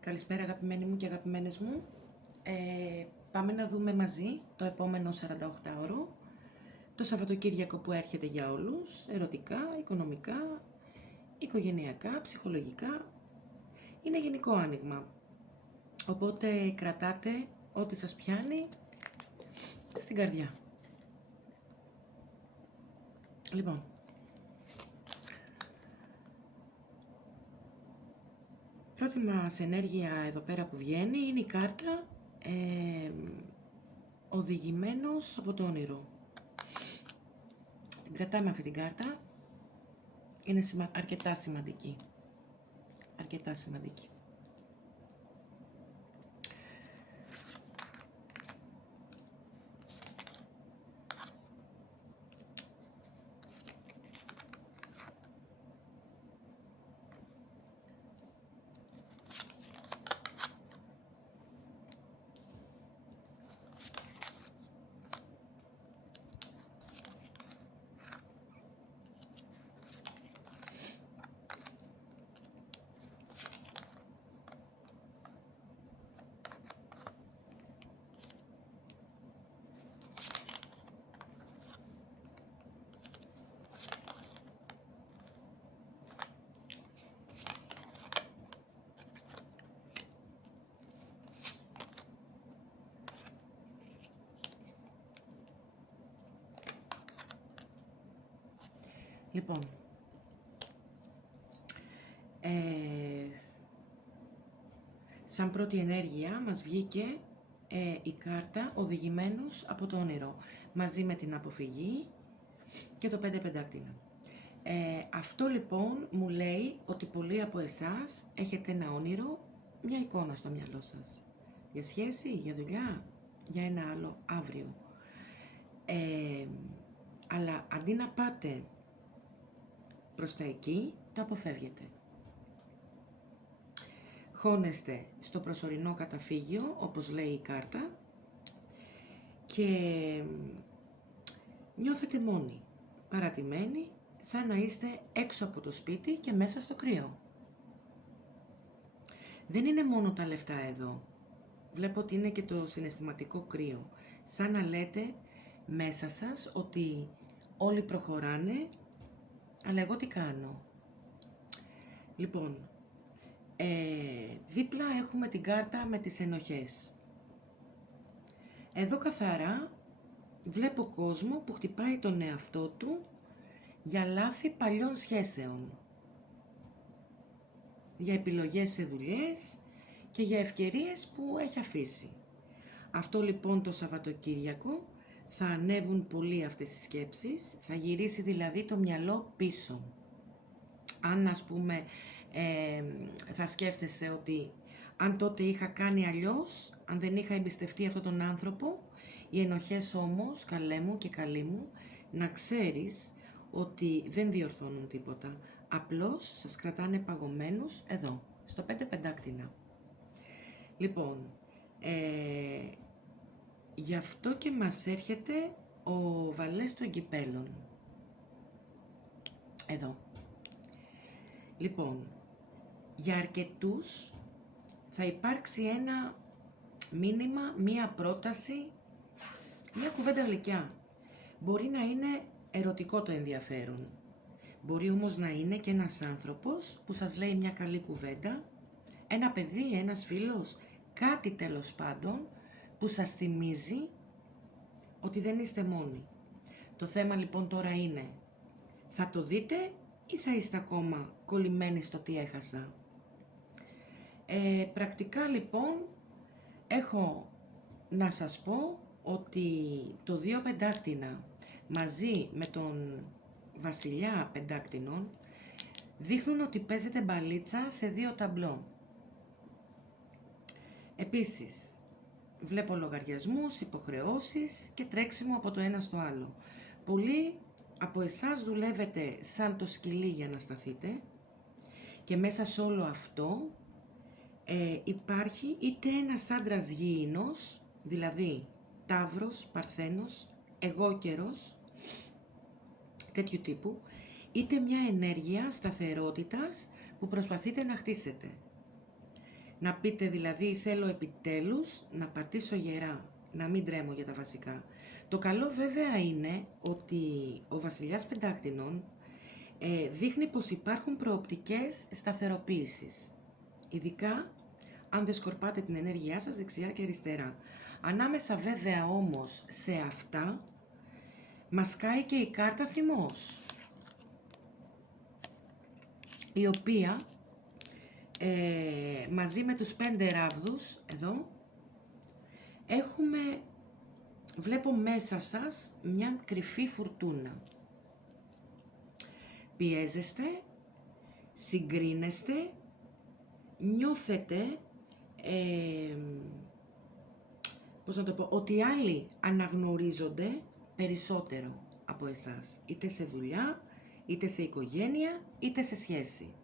Καλησπέρα αγαπημένοι μου και αγαπημένες μου. Πάμε να δούμε μαζί το επόμενο 48ωρο, το Σαββατοκύριακο που έρχεται για όλους, ερωτικά, οικονομικά, οικογενειακά, ψυχολογικά. Είναι γενικό άνοιγμα, οπότε κρατάτε ό,τι σας πιάνει στην καρδιά. Λοιπόν, πρώτη μας ενέργεια εδώ πέρα που βγαίνει είναι η κάρτα οδηγημένος από το όνειρο. Την κρατάμε αυτή την κάρτα, είναι αρκετά σημαντική. Αρκετά σημαντική. Λοιπόν, σαν πρώτη ενέργεια μας βγήκε η κάρτα οδηγημένος από το όνειρο, μαζί με την αποφυγή και το 5 πεντάκτηνα. Αυτό λοιπόν μου λέει ότι πολλοί από εσάς έχετε ένα όνειρο, μια εικόνα στο μυαλό σας. Για σχέση, για δουλειά, για ένα άλλο αύριο. Αλλά αντί να πάτε προς τα εκεί, το αποφεύγετε. Χώνεστε στο προσωρινό καταφύγιο, όπως λέει η κάρτα, και νιώθετε μόνοι, παρατημένοι, σαν να είστε έξω από το σπίτι και μέσα στο κρύο. Δεν είναι μόνο τα λεφτά εδώ. Βλέπω ότι είναι και το συναισθηματικό κρύο. Σαν να λέτε μέσα σας ότι όλοι προχωράνε, αλλά εγώ τι κάνω. Λοιπόν, δίπλα έχουμε την κάρτα με τις ενοχές. Εδώ καθαρά βλέπω κόσμο που χτυπάει τον εαυτό του για λάθη παλιών σχέσεων. Για επιλογές σε δουλειές και για ευκαιρίες που έχει αφήσει. Αυτό λοιπόν το Σαββατοκύριακο θα ανέβουν πολύ αυτές οι σκέψεις, θα γυρίσει δηλαδή το μυαλό πίσω. Αν ας πούμε θα σκέφτεσαι ότι αν τότε είχα κάνει αλλιώς, αν δεν είχα εμπιστευτεί αυτόν τον άνθρωπο, οι ενοχές όμως, καλέ μου και καλή μου, να ξέρεις ότι δεν διορθώνουν τίποτα. Απλώς σας κρατάνε παγωμένους εδώ, στο 5 πεντάκτηνα. Λοιπόν, γι' αυτό και μας έρχεται ο βαλές των κυπέλων. Εδώ. Λοιπόν, για αρκετούς θα υπάρξει ένα μήνυμα, μία πρόταση, μία κουβέντα γλυκιά. Μπορεί να είναι ερωτικό το ενδιαφέρον. Μπορεί όμως να είναι και ένας άνθρωπος που σας λέει μια καλή κουβέντα, ένα παιδί, ένας φίλος, κάτι τέλος πάντων που σας θυμίζει ότι δεν είστε μόνοι. Το θέμα λοιπόν τώρα είναι, θα το δείτε ή θα είστε ακόμα κολλημένοι στο τι έχασα. Πρακτικά λοιπόν έχω να σας πω ότι το 2 πεντάκτηνα μαζί με τον βασιλιά πεντάκτηνων δείχνουν ότι παίζετε μπαλίτσα σε 2 ταμπλό. Επίσης, βλέπω λογαριασμούς, υποχρεώσεις και τρέξιμο από το ένα στο άλλο. Πολλοί από εσάς δουλεύετε σαν το σκυλί για να σταθείτε και μέσα σε όλο αυτό υπάρχει είτε ένας άντρας γήινος, δηλαδή Ταύρος, Παρθένος, εγώκερος, τέτοιου τύπου, είτε μια ενέργεια σταθερότητας που προσπαθείτε να χτίσετε. Να πείτε δηλαδή θέλω επιτέλους να πατήσω γερά, να μην τρέμω για τα βασικά. Το καλό βέβαια είναι ότι ο βασιλιάς Πεντάκτηνων δείχνει πως υπάρχουν προοπτικές σταθεροποίησης. Ειδικά αν δεν σκορπάτε την ενέργειά σας δεξιά και αριστερά. Ανάμεσα βέβαια όμως σε αυτά μας κάει και η κάρτα θυμός, η οποία μαζί με τους 5 ράβδους εδώ βλέπω μέσα σας μια κρυφή φουρτούνα. Πιέζεστε, συγκρίνεστε, νιώθετε ότι οι άλλοι αναγνωρίζονται περισσότερο από εσάς, είτε σε δουλειά, είτε σε οικογένεια, είτε σε σχέση.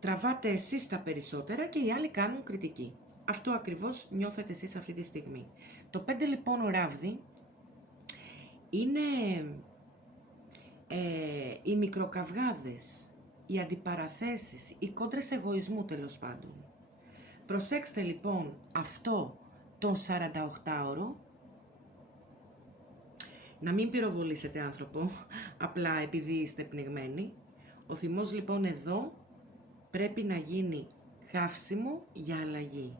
Τραβάτε εσείς τα περισσότερα και οι άλλοι κάνουν κριτική. Αυτό ακριβώς νιώθετε εσείς αυτή τη στιγμή. Το 5 λοιπόν ράβδι είναι οι μικροκαυγάδες, οι αντιπαραθέσεις, οι κόντρες εγωισμού τέλος πάντων. Προσέξτε λοιπόν αυτό τον 48ωρο, να μην πυροβολήσετε άνθρωπο, απλά επειδή είστε πνιγμένοι. Ο θυμός λοιπόν εδώ πρέπει να γίνει καύσιμο για αλλαγή.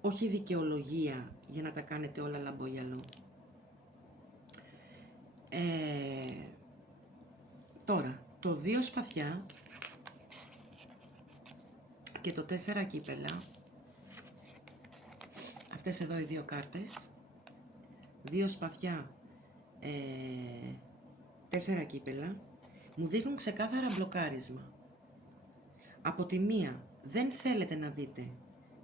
Όχι δικαιολογία για να τα κάνετε όλα λαμπογιαλό. Τώρα, το 2 σπαθιά και το 4 κύπελα, αυτές εδώ οι δύο κάρτες, 2 σπαθιά, 4 κύπελα, μου δείχνουν ξεκάθαρα μπλοκάρισμα. Από τη μία δεν θέλετε να δείτε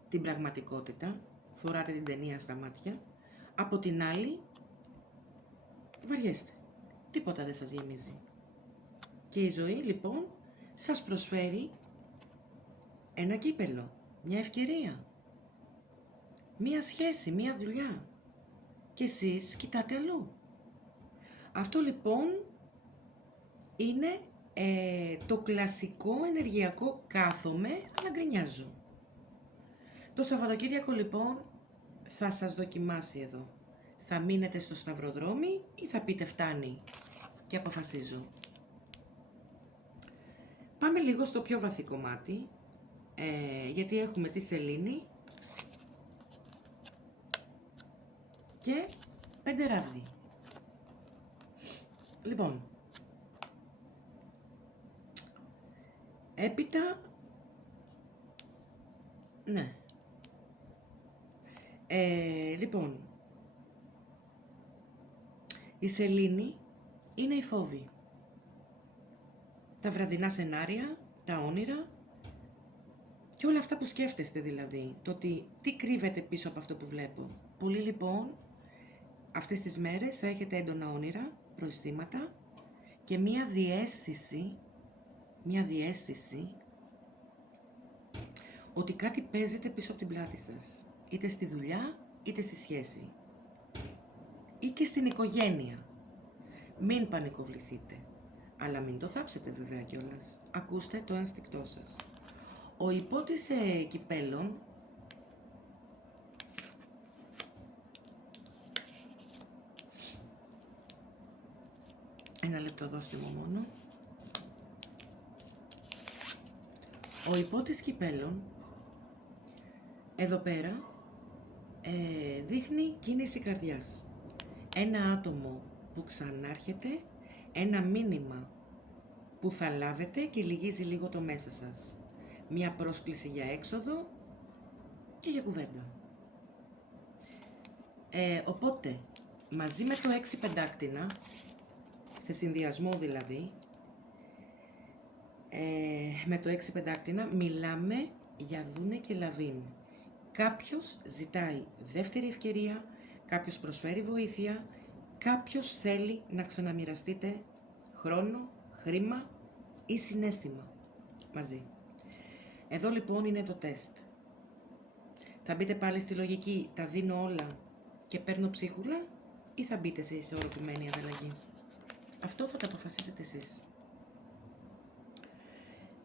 την πραγματικότητα, φοράτε την ταινία στα μάτια, από την άλλη βαριέστε, τίποτα δεν σας γεμίζει. Και η ζωή λοιπόν σας προσφέρει ένα κύπελο, μια ευκαιρία, μια σχέση, μια δουλειά και εσείς κοιτάτε αλλού. Αυτό λοιπόν είναι το κλασικό ενεργειακό κάθομαι αλλά γκρινιάζω. Το Σαββατοκύριακο λοιπόν θα σας δοκιμάσει εδώ. Θα μείνετε στο σταυροδρόμι ή θα πείτε φτάνει και αποφασίζω. Πάμε λίγο στο πιο βαθύ κομμάτι, γιατί έχουμε τη σελήνη και 5 ράβδι. Λοιπόν, έπειτα, ναι, λοιπόν, η σελήνη είναι η φόβη. Τα βραδινά σενάρια, τα όνειρα και όλα αυτά που σκέφτεστε δηλαδή. Το ότι τι κρύβεται πίσω από αυτό που βλέπω. Πολλοί λοιπόν αυτές τις μέρες θα έχετε έντονα όνειρα, προαισθήματα και μία διαίσθηση ότι κάτι παίζεται πίσω από την πλάτη σας. Είτε στη δουλειά, είτε στη σχέση. Ή και στην οικογένεια. Μην πανικοβληθείτε. Αλλά μην το θάψετε βέβαια κιόλας. Ακούστε το ένστικτό σας. Ο υπότης κυπέλων ένα λεπτό δώστε μου μόνο. Ο υπότης κυπέλων εδώ πέρα δείχνει κίνηση καρδιάς. Ένα άτομο που ξανάρχεται, ένα μήνυμα που θα λάβετε και λυγίζει λίγο το μέσα σας. Μια πρόσκληση για έξοδο και για κουβέντα. Οπότε, μαζί με το 6 πεντάκτηνα, σε συνδυασμό δηλαδή, με το 6 πεντάκτηνα μιλάμε για Δούνε και Λαβίν. Κάποιος ζητάει δεύτερη ευκαιρία, κάποιος προσφέρει βοήθεια, κάποιος θέλει να ξαναμοιραστείτε χρόνο, χρήμα ή συναίσθημα μαζί. Εδώ λοιπόν είναι το τεστ. Θα μπείτε πάλι στη λογική, τα δίνω όλα και παίρνω ψίχουλα ή θα μπείτε σε ισορροπημένη ανταλλαγή. Αυτό θα το αποφασίσετε εσείς.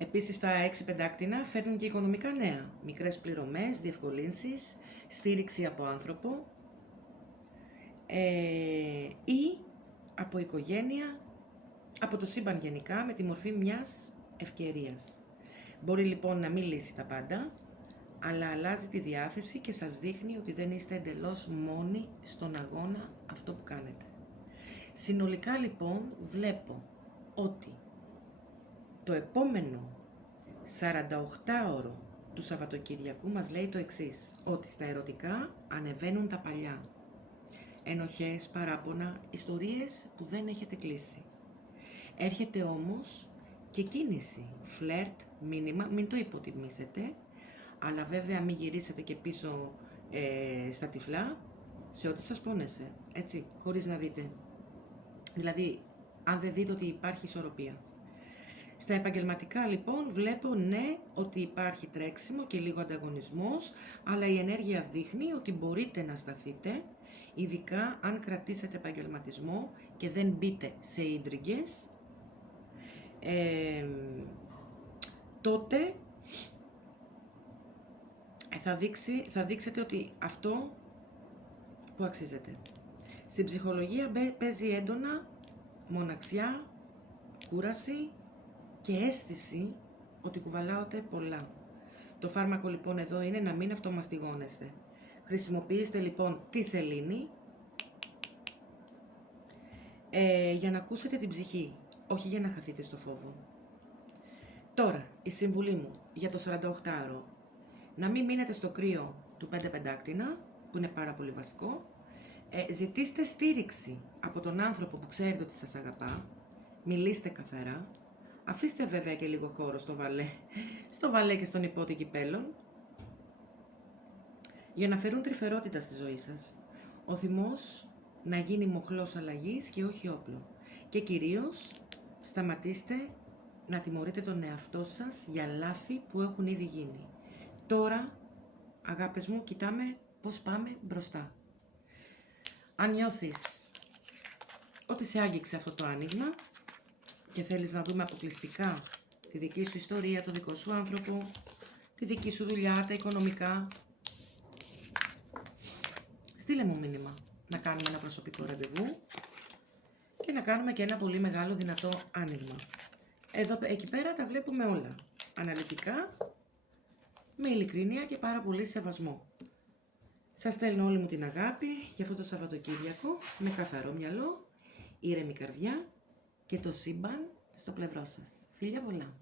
Επίσης τα 6 πεντάκτηνα φέρνουν και οικονομικά νέα. Μικρές πληρωμές, διευκολύνσεις, στήριξη από άνθρωπο ή από οικογένεια, από το σύμπαν γενικά, με τη μορφή μιας ευκαιρίας. Μπορεί λοιπόν να μην λύσει τα πάντα, αλλά αλλάζει τη διάθεση και σας δείχνει ότι δεν είστε εντελώς μόνοι στον αγώνα αυτό που κάνετε. Συνολικά λοιπόν βλέπω ότι το επόμενο 48ωρο του Σαββατοκυριακού μας λέει το εξής, ότι στα ερωτικά ανεβαίνουν τα παλιά. Ενοχές, παράπονα, ιστορίες που δεν έχετε κλείσει. Έρχεται όμως και κίνηση, φλερτ, μήνυμα, μην το υποτιμήσετε, αλλά βέβαια μην γυρίσετε και πίσω στα τυφλά σε ό,τι σας πόνεσε, έτσι, χωρίς να δείτε. Δηλαδή, αν δεν δείτε ότι υπάρχει ισορροπία. Στα επαγγελματικά λοιπόν βλέπω ναι ότι υπάρχει τρέξιμο και λίγο ανταγωνισμός, αλλά η ενέργεια δείχνει ότι μπορείτε να σταθείτε, ειδικά αν κρατήσετε επαγγελματισμό και δεν μπείτε σε ίντριγκες, τότε θα δείξετε ότι αυτό που αξίζετε. Στην ψυχολογία παίζει έντονα μοναξιά, κούραση και αίσθηση ότι κουβαλάτε πολλά. Το φάρμακο λοιπόν εδώ είναι να μην αυτομαστιγώνεστε. Χρησιμοποιήστε λοιπόν τη σελήνη για να ακούσετε την ψυχή, όχι για να χαθείτε στο φόβο. Τώρα, η συμβουλή μου για το 48ωρο. Να μην μείνετε στο κρύο του 5 πεντάκτηνα, που είναι πάρα πολύ βασικό. Ζητήστε στήριξη από τον άνθρωπο που ξέρετε ότι σας αγαπά. Μιλήστε καθαρά. Αφήστε βέβαια και λίγο χώρο στο βαλέ και στον υπότη κυπέλων, για να φέρουν τρυφερότητα στη ζωή σας. Ο θυμός να γίνει μοχλός αλλαγής και όχι όπλο. Και κυρίως σταματήστε να τιμωρείτε τον εαυτό σας για λάθη που έχουν ήδη γίνει. Τώρα, αγάπες μου, κοιτάμε πώς πάμε μπροστά. Αν νιώθεις ότι σε άγγιξε αυτό το άνοιγμα και θέλεις να δούμε αποκλειστικά τη δική σου ιστορία, το δικό σου άνθρωπο, τη δική σου δουλειά, τα οικονομικά, στείλε μου μήνυμα να κάνουμε ένα προσωπικό ραντεβού και να κάνουμε και ένα πολύ μεγάλο δυνατό άνοιγμα. Εκεί πέρα τα βλέπουμε όλα, αναλυτικά, με ειλικρίνεια και πάρα πολύ σεβασμό. Σας στέλνω όλη μου την αγάπη για αυτό το Σαββατοκύριακο, με καθαρό μυαλό, ήρεμη καρδιά και το σύμπαν στο πλευρό σας. Φιλιά πολλά!